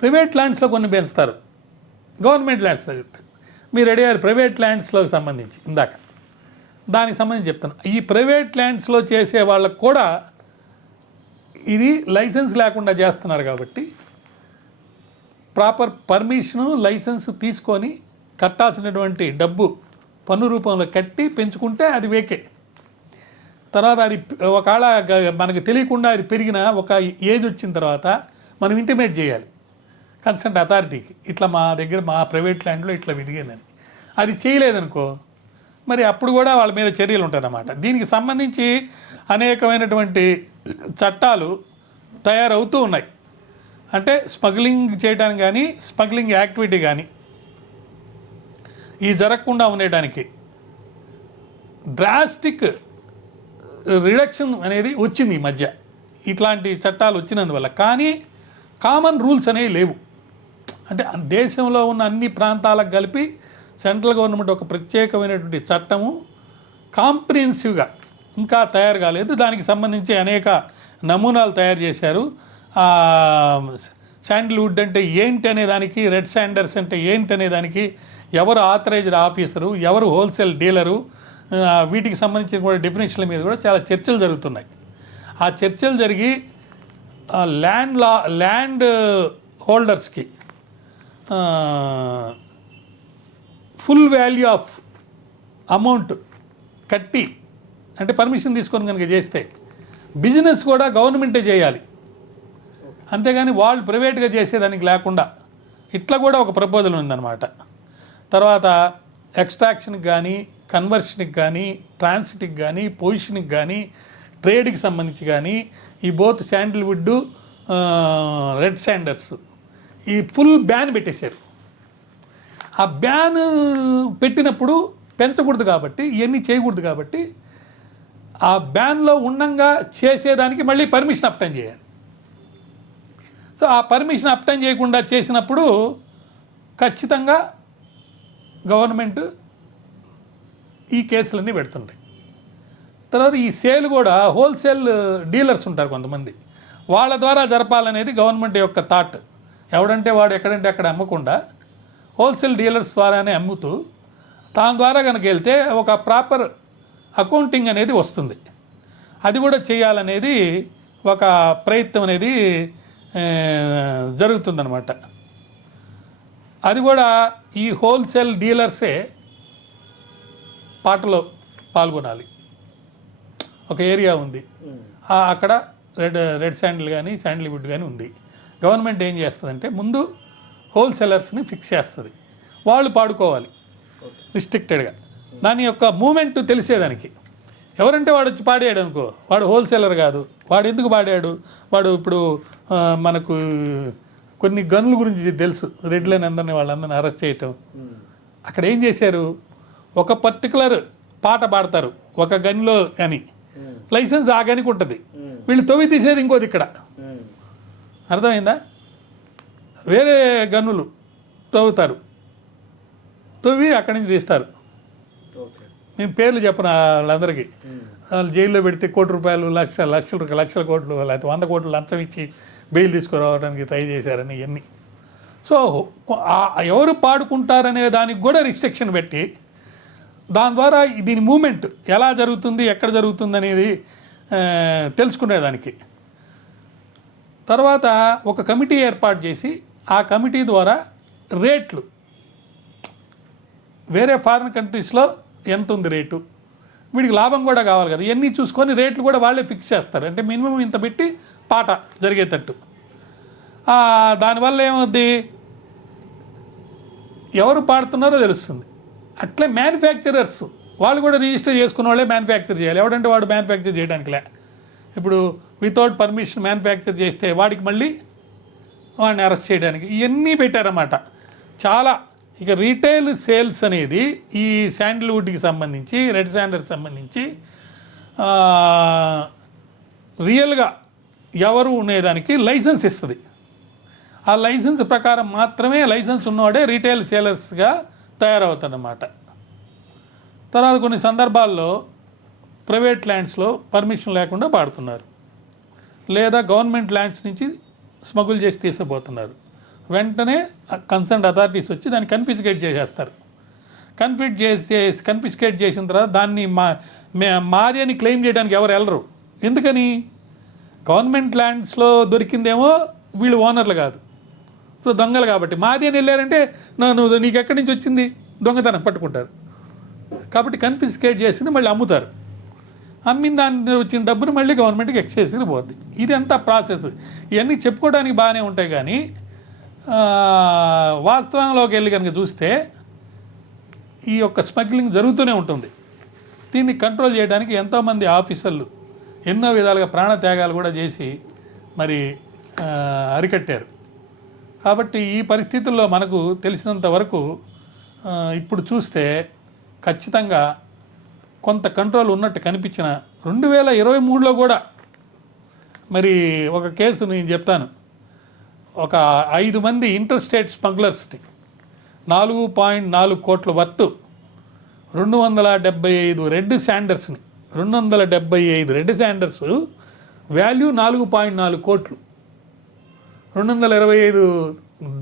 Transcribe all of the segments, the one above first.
Private ల్యాండ్స్లో కొన్ని పెంచుతారు, government lands మీరు అడిగారు ప్రైవేట్ ల్యాండ్స్లోకి సంబంధించి ఇందాక, దానికి సంబంధించి చెప్తాను. ఈ ప్రైవేట్ ల్యాండ్స్లో చేసే వాళ్ళకు కూడా ఇది లైసెన్స్ లేకుండా చేస్తున్నారు కాబట్టి ప్రాపర్ పర్మిషను లైసెన్స్ తీసుకొని కట్టాల్సినటువంటి డబ్బు పన్ను రూపంలో కట్టి పెంచుకుంటే అది వేకే. తర్వాత అది ఒకవేళ మనకు తెలియకుండా అది పెరిగిన ఒక ఏజ్ వచ్చిన తర్వాత మనం ఇంటిమేట్ చేయాలి కన్సర్న్ అథారిటీకి, ఇట్లా మా దగ్గర మా ప్రైవేట్ ల్యాండ్లో ఇట్లా విదిగిందని. అది చేయలేదనుకో మరి అప్పుడు కూడా వాళ్ళ మీద చర్యలు ఉంటాయన్నమాట. దీనికి సంబంధించి అనేకమైనటువంటి చట్టాలు తయారవుతూ ఉన్నాయి. అంటే స్మగ్లింగ్ చేయడానికి కానీ, స్మగ్లింగ్ యాక్టివిటీ కానీ ఈ జరగకుండా ఉండడానికి డ్రాస్టిక్ రిడక్షన్ అనేది వచ్చింది ఈ మధ్య, ఇట్లాంటి చట్టాలు వచ్చినందువల్ల. కానీ కామన్ రూల్స్ అనేవి లేవు. అంటే దేశంలో ఉన్న అన్ని ప్రాంతాలకు కలిపి సెంట్రల్ గవర్నమెంట్ ఒక ప్రత్యేకమైనటువంటి చట్టము కాంప్రిహెన్సివ్గా ఇంకా తయారు కాలేదు. దానికి సంబంధించి అనేక నమూనాలు తయారు చేశారు. శాండిల్వుడ్ అంటే ఏంటి అనే దానికి, రెడ్ శాండర్స్ అంటే ఏంటి అనే దానికి, ఎవరు ఆథరైజ్డ్ ఆఫీసరు, ఎవరు హోల్సేల్ డీలరు, వీటికి సంబంధించిన కూడా డెఫినేషన్ల మీద కూడా చాలా చర్చలు జరుగుతున్నాయి. ఆ చర్చలు జరిగి ల్యాండ్ హోల్డర్స్కి ఫుల్ వాల్యూ ఆఫ్ అమౌంట్ కట్టి, అంటే పర్మిషన్ తీసుకొని కనుక చేస్తే బిజినెస్ కూడా గవర్నమెంటే చేయాలి, అంతేగాని వాళ్ళు ప్రైవేట్గా చేసేదానికి లేకుండా, ఇట్లా కూడా ఒక ప్రపోజల్ ఉందన్నమాట. తర్వాత ఎక్స్ట్రాక్షన్కి కానీ, కన్వర్షన్కి కానీ, ట్రాన్సిట్కి కానీ, పొజిషన్కి కానీ, ట్రేడ్కి సంబంధించి కానీ, ఈ బోత్ శాండిల్వుడ్, రెడ్ శాండర్స్ ఈ ఫుల్ బ్యాన్ పెట్టేశారు. ఆ బ్యాన్ పెట్టినప్పుడు పెంచకూడదు కాబట్టి, ఇవన్నీ చేయకూడదు కాబట్టి, ఆ బ్యాన్లో ఉండంగా చేసేదానికి మళ్ళీ పర్మిషన్ అప్టైన్ చేయాలి. సో ఆ పర్మిషన్ అప్టైన్ చేయకుండా చేసినప్పుడు ఖచ్చితంగా గవర్నమెంట్ ఈ కేసులన్నీ పెడుతుంటాయి. తర్వాత ఈ సేల్ కూడా హోల్సేల్ డీలర్స్ ఉంటారు కొంతమంది, వాళ్ళ ద్వారా జరపాలనేది గవర్నమెంట్ యొక్క థాట్. ఎవడంటే వాడు ఎక్కడంటే అక్కడ అమ్మకుండా హోల్సేల్ డీలర్స్ ద్వారానే అమ్ముతూ దాని ద్వారా కనుక వెళ్తే ఒక ప్రాపర్ అకౌంటింగ్ అనేది వస్తుంది. అది కూడా చేయాలనేది ఒక ప్రయత్నం అనేది జరుగుతుందన్నమాట. అది కూడా ఈ హోల్సేల్ డీలర్సే పాటలో పాల్గొనాలి. ఒక ఏరియా ఉంది, అక్కడ రెడ్ శాండిల్ కానీ శాండిల్వుడ్ కానీ ఉంది. గవర్నమెంట్ ఏం చేస్తుందంటే ముందు హోల్సేలర్స్ని ఫిక్స్ చేస్తుంది, వాళ్ళు పాడుకోవాలి రిస్ట్రిక్టెడ్గా. దాని యొక్క మూమెంట్ తెలిసేదానికి. ఎవరంటే వాడు వచ్చి పాడాడు అనుకో, వాడు హోల్సేలర్ కాదు, వాడు ఎందుకు పాడాడు, వాడు ఇప్పుడు మనకు కొన్ని గన్నుల గురించి తెలుసు, రెడ్ లైన్ అందరినీ వాళ్ళందరినీ అరెస్ట్ చేయటం. అక్కడ ఏం చేశారు, ఒక పర్టికులర్ పాట పాడతారు ఒక గన్లో అని, లైసెన్స్ ఆ గనికి ఉంటుంది, వీళ్ళు తవ్వి తీసేది ఇంకోది ఇక్కడ. అర్థమైందా? వేరే గన్నులు తవ్వుతారు, తవ్వి అక్కడి నుంచి తీస్తారు. నేను పేర్లు చెప్పను వాళ్ళందరికీ. వాళ్ళు జైల్లో పెడితే ₹1,00,00,000, లక్షల కోట్లు, లేకపోతే 100 కోట్లు లంచం ఇచ్చి బెయిల్ తీసుకురావడానికి ట్రై చేశారని ఇవన్నీ. సో ఎవరు పాడుకుంటారనే దానికి కూడా రిస్ట్రిక్షన్ పెట్టి దాని ద్వారా దీని మూమెంట్ ఎలా జరుగుతుంది, ఎక్కడ జరుగుతుంది అనేది తెలుసుకునేదానికి. తర్వాత ఒక కమిటీ ఏర్పాటు చేసి ఆ కమిటీ ద్వారా రేట్లు, వేరే ఫారిన్ కంట్రీస్లో ఎంత ఉంది రేటు, వీడికి లాభం కూడా కావాలి కదా, ఇవన్నీ చూసుకొని రేట్లు కూడా వాళ్ళే ఫిక్స్ చేస్తారు. అంటే మినిమం ఇంత పెట్టి పాట జరిగేటట్టు. దానివల్ల ఏమవుద్ది, ఎవరు పాడుతున్నారో తెలుస్తుంది. అట్లే మ్యానుఫ్యాక్చరర్స్ వాళ్ళు కూడా రిజిస్టర్ చేసుకున్న వాళ్ళే మ్యానుఫ్యాక్చర్ చేయాలి. ఎవడంటే వాడు మ్యానుఫ్యాక్చర్ చేయడానికిలే. ఇప్పుడు వితౌట్ పర్మిషన్ మ్యానుఫ్యాక్చర్ చేస్తే వాడికి మళ్ళీ వాడిని అరెస్ట్ చేయడానికి ఇవన్నీ పెట్టారన్నమాట చాలా. ఇక రీటైల్ సేల్స్ అనేది ఈ శాండిల్వుడ్కి సంబంధించి, రెడ్ శాండర్కి సంబంధించి రియల్గా ఎవరు ఉండేదానికి లైసెన్స్ ఇస్తుంది. ఆ లైసెన్స్ ప్రకారం మాత్రమే లైసెన్స్ ఉన్నవాడే రీటైల్ సేలర్స్గా తయారవుతాడనమాట. తర్వాత కొన్ని సందర్భాల్లో ప్రైవేట్ ల్యాండ్స్లో పర్మిషన్ లేకుండా పాడుతున్నారు, లేదా గవర్నమెంట్ ల్యాండ్స్ నుంచి స్మగుల్ చేసి తీసుకుపోతున్నారు. వెంటనే కన్సర్న్ అథారిటీస్ వచ్చి దాన్ని కన్ఫిస్కేట్ చేసేస్తారు. కన్ఫిస్కేట్ చేసిన తర్వాత దాన్ని మాది అని క్లెయిమ్ చేయడానికి ఎవరు వెళ్ళరు. ఎందుకని? గవర్నమెంట్ ల్యాండ్స్లో దొరికిందేమో వీళ్ళు ఓనర్లు కాదు, సో దొంగలు కాబట్టి. మాది అని వెళ్ళారంటే నీకు ఎక్కడి నుంచి వచ్చింది దొంగతనం పట్టుకుంటారు. కాబట్టి కన్ఫిస్కేట్ చేసింది మళ్ళీ అమ్ముతారు. అమ్మిన దాని వచ్చిన డబ్బును మళ్ళీ గవర్నమెంట్కి ఎక్స్చేస్కి పోద్ది. ఇది అంతా ప్రాసెస్. ఇవన్నీ చెప్పుకోవడానికి బాగానే ఉంటాయి, కానీ వాస్తవంలోకి వెళ్ళి కనుక చూస్తే ఈ యొక్క స్మగ్లింగ్ జరుగుతూనే ఉంటుంది. దీన్ని కంట్రోల్ చేయడానికి ఎంతోమంది ఆఫీసర్లు ఎన్నో విధాలుగా ప్రాణత్యాగాలు కూడా చేసి మరి అరికట్టారు. కాబట్టి ఈ పరిస్థితుల్లో మనకు తెలిసినంత వరకు ఇప్పుడు చూస్తే ఖచ్చితంగా కొంత కంట్రోల్ ఉన్నట్టు కనిపించిన 2023లో కూడా మరి ఒక కేసు నేను చెప్తాను. ఒక 5 మంది ఇంటర్ స్టేట్ స్మగ్లర్స్ని 4.4 కోట్ల వర్త్ 275 రెడ్ శాండర్స్ని 275 రెడ్ శాండర్స్ వాల్యూ 4.4 కోట్లు. 225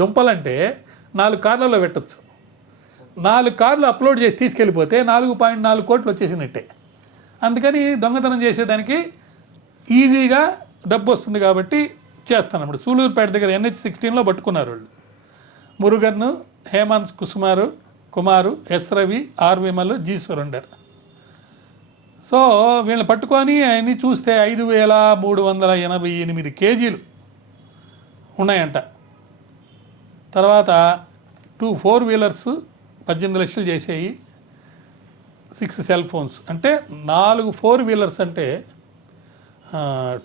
దుంపలంటే 4 కార్లలో పెట్టచ్చు. 4 కార్లు అప్లోడ్ చేసి తీసుకెళ్ళిపోతే 4.4 కోట్లు వచ్చేసినట్టే. అందుకని దొంగతనం చేసేదానికి ఈజీగా డబ్బు వస్తుంది కాబట్టి చేస్తాను. ఇప్పుడు సూలూరుపేట దగ్గర NH-16లో పట్టుకున్నారు వాళ్ళు. Murugan, Hemanth Kumar, S Ravi, R Vimal, G Surender. So వీళ్ళని పట్టుకొని అవన్నీ చూస్తే 5,388 కేజీలు ఉన్నాయంట. తర్వాత 2 4-వీలర్స్ 18 లక్షలు చేసేవి, 6 సెల్ ఫోన్స్. అంటే 4 4-వీలర్స్ అంటే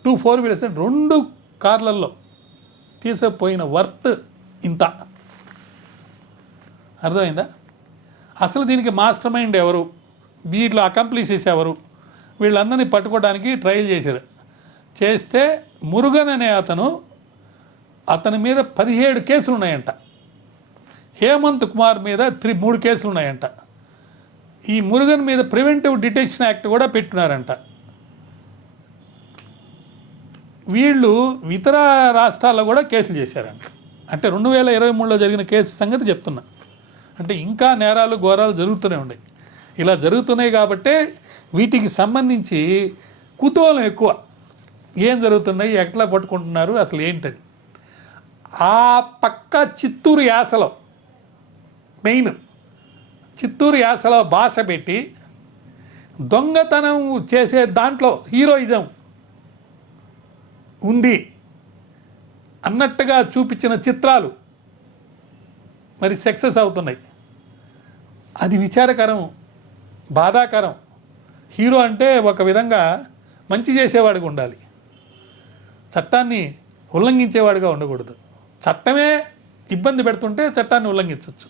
2 4-వీలర్స్ అంటే 2 కార్లలో తీసుకుపోయిన వర్త్ ఇంత. అర్థమైందా? అసలు దీనికి మాస్టర్ మైండ్ ఎవరు, వీటిలో అకంప్లీసెస్ ఎవరు, వీళ్ళందరినీ పట్టుకోవడానికి ట్రయల్ చేస్తే మురుగన్ అనే అతని మీద 17 కేసులు ఉన్నాయంట. హేమంత్ కుమార్ మీద 3 కేసులు ఉన్నాయంట. ఈ మురుగన్ మీద ప్రివెంటివ్ డిటెన్షన్ యాక్ట్ కూడా పెట్టినారంట. వీళ్ళు ఇతర రాష్ట్రాల్లో కూడా కేసులు చేశారంట. అంటే 2023లో జరిగిన కేసు సంగతి చెప్తున్నా. అంటే ఇంకా నేరాలు ఘోరాలు జరుగుతూనే ఉన్నాయి. ఇలా జరుగుతున్నాయి కాబట్టే వీటికి సంబంధించి కుతూహలం ఎక్కువ. ఏం జరుగుతున్నాయి, ఎట్లా పట్టుకుంటున్నారు, అసలు ఏంటని. ఆ పక్క చిత్తూరు యాసలో మెయిన్ చిత్తూరు యాసలో భాష పెట్టి దొంగతనం చేసే దాంట్లో హీరోయిజం ఉంది అన్నట్టుగా చూపించిన చిత్రాలు మరి సక్సెస్ అవుతున్నాయి. అది విచారకరం, బాధాకరం. హీరో అంటే ఒక విధంగా మంచి చేసేవాడిగా ఉండాలి, చట్టాన్ని ఉల్లంఘించేవాడిగా ఉండకూడదు. చట్టమే ఇబ్బంది పెడుతుంటే చట్టాన్ని ఉల్లంఘించవచ్చు.